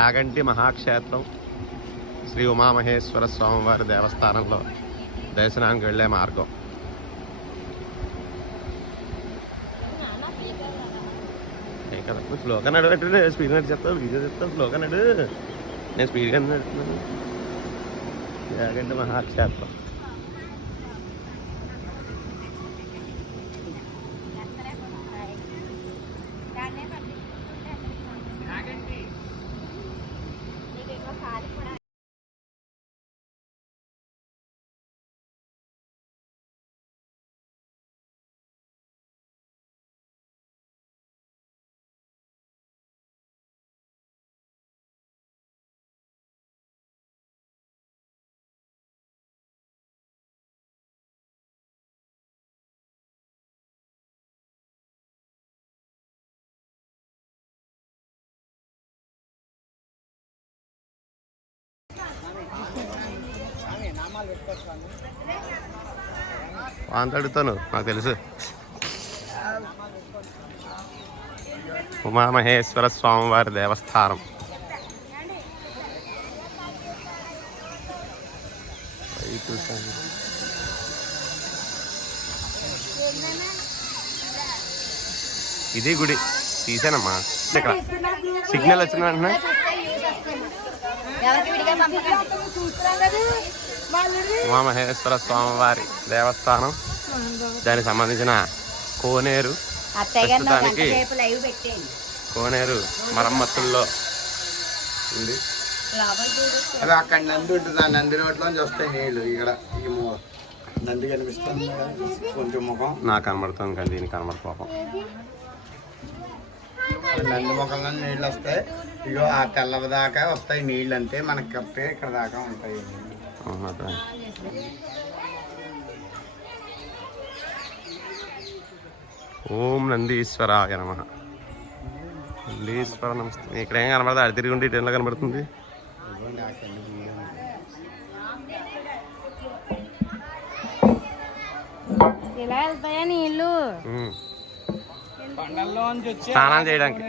యాగంటి మహాక్షేత్రం శ్రీ ఉమామహేశ్వర స్వామివారి దేవస్థానంలో దర్శనానికి వెళ్ళే మార్గం. కదా స్లోగా నడవట్టు, స్పీడ్ నడి చెప్తావు, వీడియో చెప్తావు, స్లోగా నడు. నేను స్పీడ్గా నడుతున్నాను. యాగంటి మహాక్షేత్రం. అంత అడుగుతాను, నాకు తెలుసు. ఉమామహేశ్వర స్వామివారి దేవస్థానం. ఇది గుడి తీసానమ్మా. ఇక్కడ సిగ్నల్ వచ్చిన వెంటనే ఉమామహేశ్వర స్వామివారి దేవస్థానం, దానికి సంబంధించిన కోనేరు ప్రస్తుతానికి కోనేరు మరమ్మతుల్లో ఉంది. అది అక్కడ నంది ఉంటుంది, ఆ నంది రోడ్లోంచి వస్తాయి నీళ్ళు. ఇక్కడ ఈ నంది కనిపిస్తుంది కొంచెం ముఖం నాకు కనబడుతుంది కానీ దీనికి కనబడిపోతాం. నంది ముఖంలో నీళ్ళు వస్తాయి. ఇగో ఆ తెల్లవ దాకా వస్తాయి నీళ్ళు, అంటే మనకి కప్పే ఇక్కడ దాకా ఉంటాయి. ఓం నందీశ్వరాయ నమః. నందీశ్వర నమస్తే. ఇక్కడ ఏం కనబడదు, అడి తిరిగి ఉండి ఇట్లా కనబడుతుంది. స్నానం చేయడానికి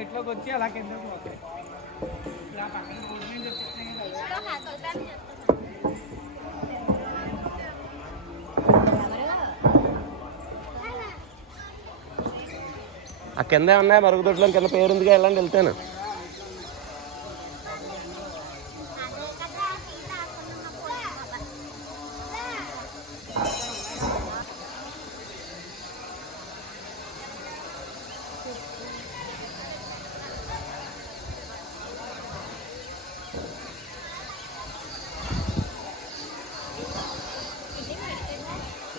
ఆ కింద ఉన్నాయి మరుగుదొడ్లో, కింద పేరుందిగా, వెళ్ళండి వెళ్తాను.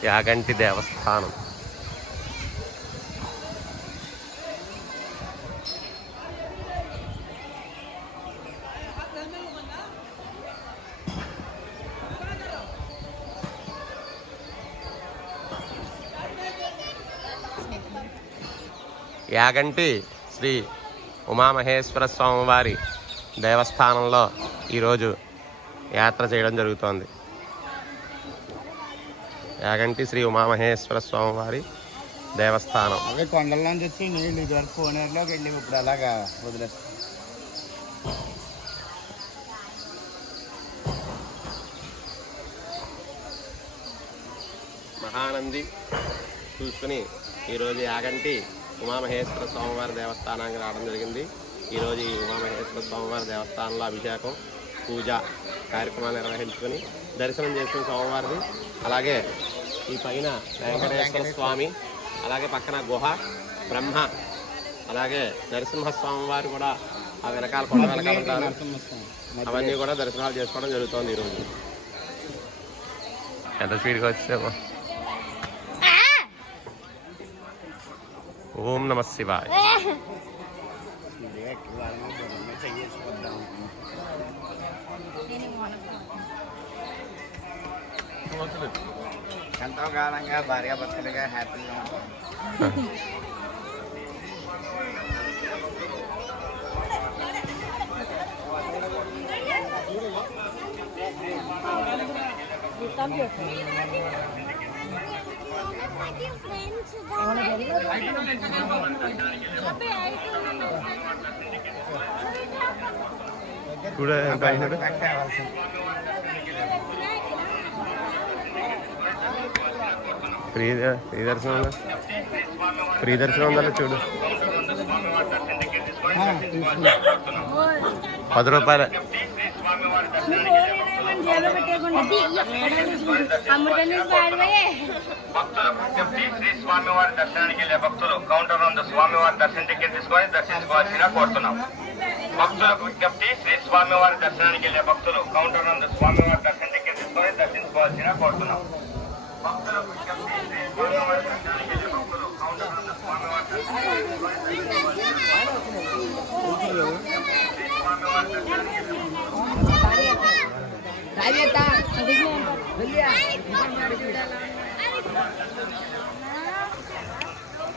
యాగంటి దేవస్థానం. యాగంటి శ్రీ ఉమామహేశ్వర స్వామివారి దేవస్థానంలో ఈరోజు యాత్ర చేయడం జరుగుతోంది. యాగంటి శ్రీ ఉమామహేశ్వర స్వామివారి దేవస్థానం. అవి కొండల్లోంచి వచ్చి నీళ్ళు ఇదివరకు కోనేరులోకి వెళ్ళి ఇప్పుడు అలాగా వదిలేస్తాం. మహానంది చూసుకుని ఈరోజు యాగంటి ఉమామహేశ్వర స్వామివారి దేవస్థానానికి రావడం జరిగింది. ఈరోజు ఈ ఉమామహేశ్వర స్వామివారి దేవస్థానంలో అభిషేకం, పూజ కార్యక్రమాలు నిర్వహించుకొని దర్శనం చేసుకుని స్వామివారిని, అలాగే ఈ పైన వెంకటేశ్వర స్వామి, అలాగే పక్కన గుహ, బ్రహ్మ, అలాగే నరసింహస్వామి వారు కూడా ఆ వెనకాల కొండ వెనకాల ఉంటారు. అవన్నీ కూడా దర్శనాలు చేసుకోవడం జరుగుతుంది ఈరోజు. ఎంత స్పీడ్గా వచ్చామో. ఓం నమః శివాయ. ఎంతో కాలంగా భార్యాభర్తలుగా హ్యాపీగా చూడు ఎంత అయినాడు. ఫ్రీ దర్శనం ఉందా చూడు. 10 రూపాయలు. శ్రీ స్వామివారి దర్శనానికి వెళ్ళే భక్తులు కౌంటర్ నందు స్వామివారి దర్శన టికెట్ తీసుకొని దర్శించుకోవాల్సిందిగా కోరుతున్నాం. భక్తులకు విజ్ఞప్తి, శ్రీ స్వామివారి దర్శనానికి వెళ్ళే భక్తులు కౌంటర్ నందు స్వామివారి దర్శన టికెట్ తీసుకొని దర్శించుకోవాల్సిందిగా కోరుతున్నాం. భక్తులకు విజ్ఞప్తి, శ్రీ స్వామివారి దర్శనానికి వెళ్ళే భక్తులు కౌంటర్ నందు స్వామివారి దర్శన టికెట్ తీసుకొని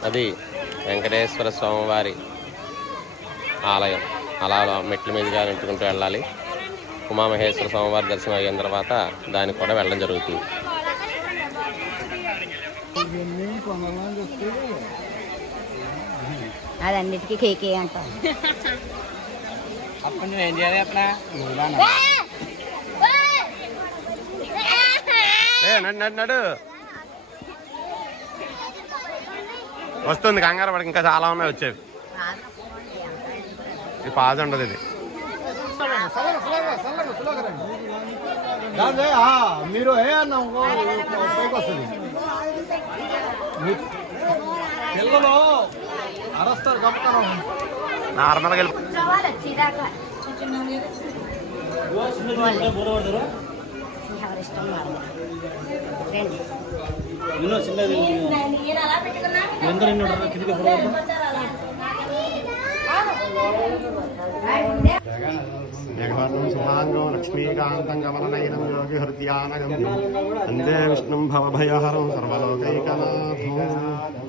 అది వెంకటేశ్వర స్వామివారి ఆలయం. అలా మెట్ల మీదుగా నెట్టుకుంటూ వెళ్ళాలి. ఉమామహేశ్వర స్వామివారి దర్శనం అయిన తర్వాత దానికి కూడా వెళ్ళడం జరుగుతుంది. అదన్నిటికీ కేకే అంటాం. అప్పుడు ఏం చేయాలి అక్కడ నడు వస్తుంది, కంగారు పడక, ఇంకా చాలా ఉన్నాయి వచ్చేవి. ఇది పాజ్ ఉండదు. ఇది మీరు ఏ అన్న పైకి వస్తుంది. పిల్లలు అరస్తారు కప్పుతాను నార్మల్గా వెళ్ళి జగవర్ణం సుమాంగం లక్ష్మీకాంతం గమననయనం యోగి హృద్యానగమ్యం వందే విష్ణుం భవభయహరం సర్వలోకైకనాథం.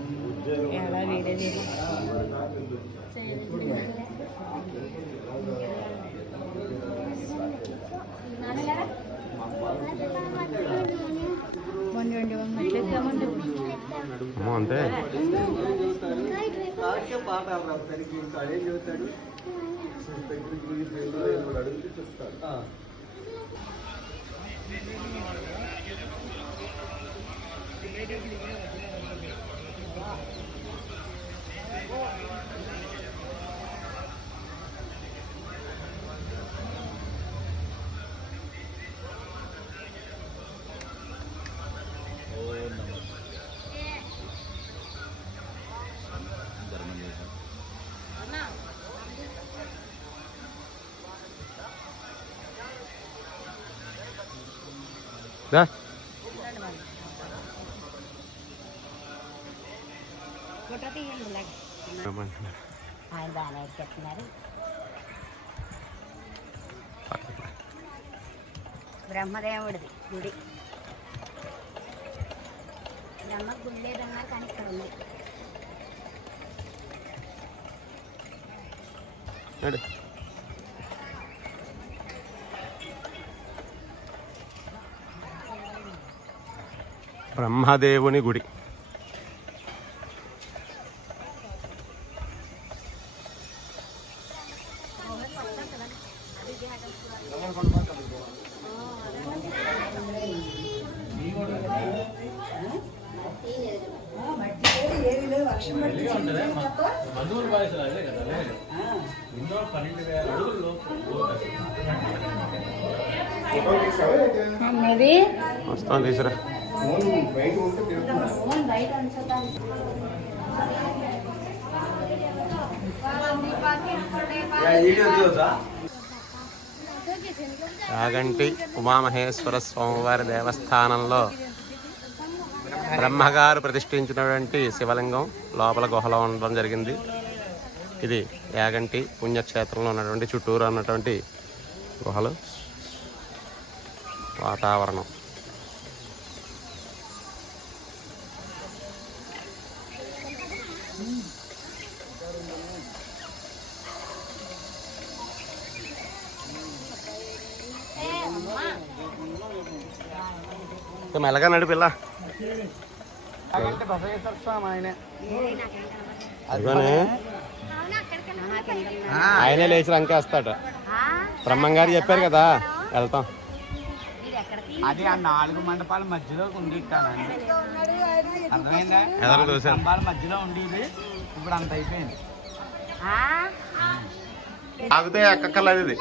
అమ్మో అంతే. ఆయన బాగానే చెప్తున్నారు. బ్రహ్మదేవుడిది గుడి. బ్రహ్మ గుడి లేదన్నారు కానీ ఇక్కడ ఉంది. బ్రహ్మదేవుని గుడి. వస్తాను తీసురా. యాగంటి ఉమామహేశ్వర స్వామివారి దేవస్థానంలో బ్రహ్మగారు ప్రతిష్ఠించినటువంటి శివలింగం లోపల గుహలో ఉండడం జరిగింది. ఇది యాగంటి పుణ్యక్షేత్రంలో ఉన్నటువంటి చుట్టూరు ఉన్నటువంటి గుహలు. వాతావరణం మెల్లగా నడిపిల్ల. ఆయనే లేచి రంకేస్తాడు. బ్రహ్మంగారు చెప్పారు కదా వెళ్తాం. ఇది ఎక్కడికి అది ఆ 4 మండపాల మధ్యలో ఉండిట్టానండి. అర్థమైందా? ఎదరు దోశ. స్తంభాల మధ్యలో ఉండేది, ఇప్పుడు అంత అయిపోయింది. ఆ? ఆగితే ఎక్కర్లేదు ఇది.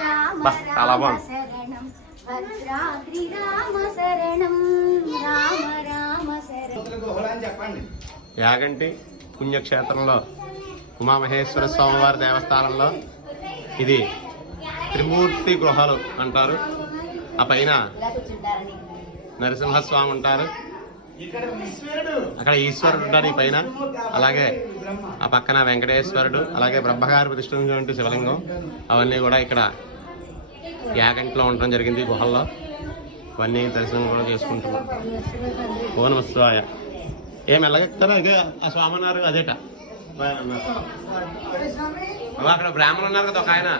రామ బా, చాలా బాగుంది. శరణం భద్రాద్రి రామ శరణం రామ రామ శరణం. చెప్పండి. యాగంటి పుణ్యక్షేత్రంలో ఉమామహేశ్వర స్వామివారి దేవస్థానంలో ఇది త్రిమూర్తి గృహాలు అంటారు. ఆ పైన ఇలా కూర్చుంటారని నరసింహస్వామి ఉంటారు, అక్కడ ఈశ్వరుడు ఉంటారు ఈ పైన. అలాగే ఆ పక్కన వెంకటేశ్వరుడు, అలాగే బ్రహ్మగారి ప్రతిష్ఠించినటువంటి శివలింగం, అవన్నీ కూడా ఇక్కడ యాగంటిలో ఉండడం జరిగింది ఈ గుహల్లో. అవన్నీ దర్శనం కూడా చేసుకుంటున్నాం. ఓ నమస్వాయ. ఏం ఎలాగెత్తారో ఇదే ఆ స్వామి అన్నారు, అదేట అక్కడ బ్రాహ్మణులు ఉన్నారు కదా ఒక ఆయన.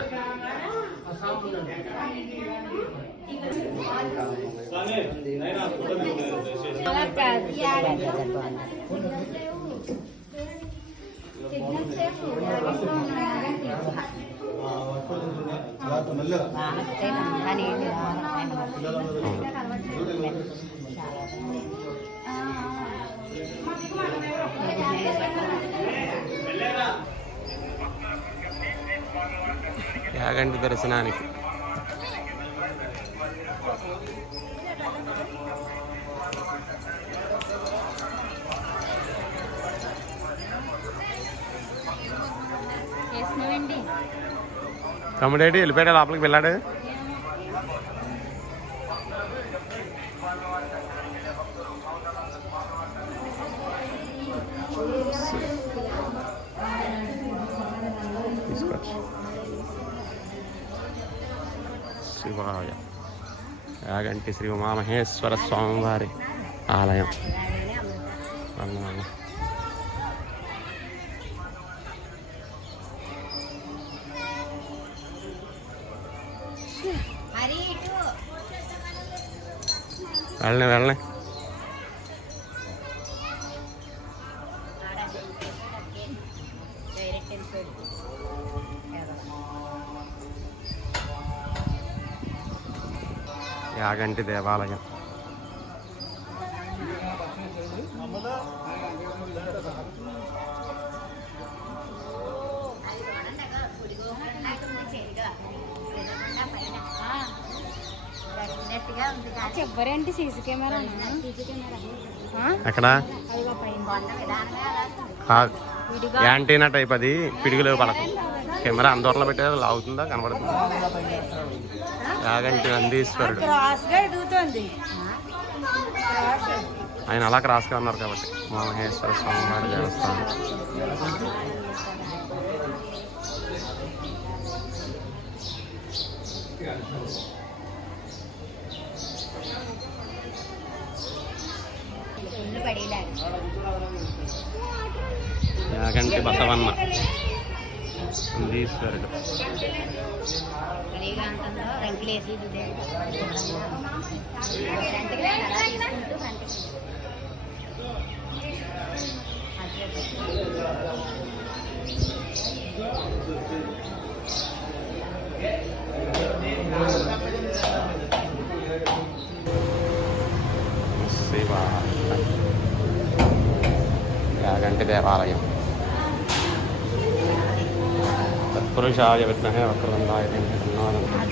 యాగంటి దర్శనానికి తమ్ముడేటి వెళ్ళిపోయాడు లోపలికి వెళ్ళాడు. శివాయ. యాగంటి శ్రీ ఉమామహేశ్వర స్వామివారి ఆలయం. వెళ్ళనే యాగంటి దేవాలయం. చెప్పారేంటి సీసీ కెమెరా ఎక్కడ యాంటీనా టైప్, అది పిడుగులు పడకు. కెమెరా అందూరంలో పెట్టేది లాగుతుందా, కనబడుతుందా? యాగంటి నందీశ్వరుడు ఆయన అలా క్రాస్గా ఉన్నారు కాబట్టి ఉమామహేశ్వర స్వామివారి దేవస్థానం. యాగంటి బసవన్న నందీశ్వరుడు. యాగంటి దేవాలయం. తత్పురుషాయ విద్మహే వక్రతుండాయ ధీమహి తన్నో దంతి.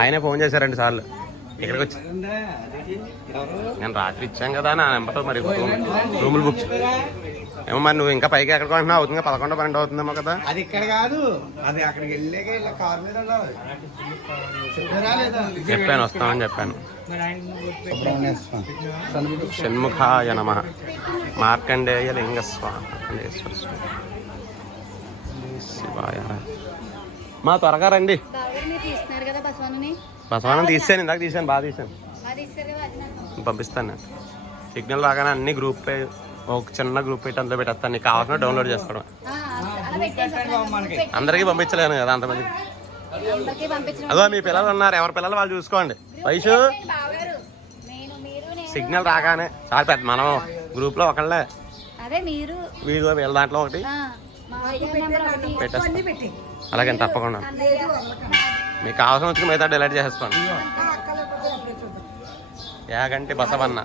ఆయనే ఫోన్ చేశారు 2 సార్లు ఇక్కడికి వచ్చి. నేను రాత్రి ఇచ్చాం కదా నా నెంబర్తో మరి రూములు బుక్ ఏమో మరి నువ్వు ఇంకా పైకి ఎక్కడికి అంటున్నావు అవుతుంది 11, 12 అవుతుందేమో కదా. అది ఇక్కడ కాదు, అది అక్కడికి వెళ్ళాక ఇలా కార్ మీద ఉండాలి. చెప్పాను వస్తామని చెప్పాను. షణ్ముఖాయ నమః మార్కండేయ లింగ స్వామి శివాయ. మా త్వరగా రండి. బసవానం తీసాను, ఇందాక తీసాను, బాగా తీసాను, పంపిస్తాను నేను. సిగ్నల్ రాగానే అన్ని గ్రూప్ ఒక చిన్న గ్రూప్ పెట్టి అందులో పెట్టేస్తాను. నీకు కావాల్సిన డౌన్లోడ్ చేసుకోవడం. అందరికీ పంపించలేను కదా అంతమంది. అదో మీ పిల్లలు ఉన్నారు, ఎవరి పిల్లలు వాళ్ళు చూసుకోండి. వయసు సిగ్నల్ రాగానే చాలా పెద్ద మనం గ్రూప్ లో ఒకళ్ళే వీడియో వీళ్ళ దాంట్లో ఒకటి పెట్టేస్తాం. అలాగే తప్పకుండా మీకు కావాల్సిన వచ్చి మిగతా డిలీట్ చేసేసుకోండి. యాగంటి బసవన్న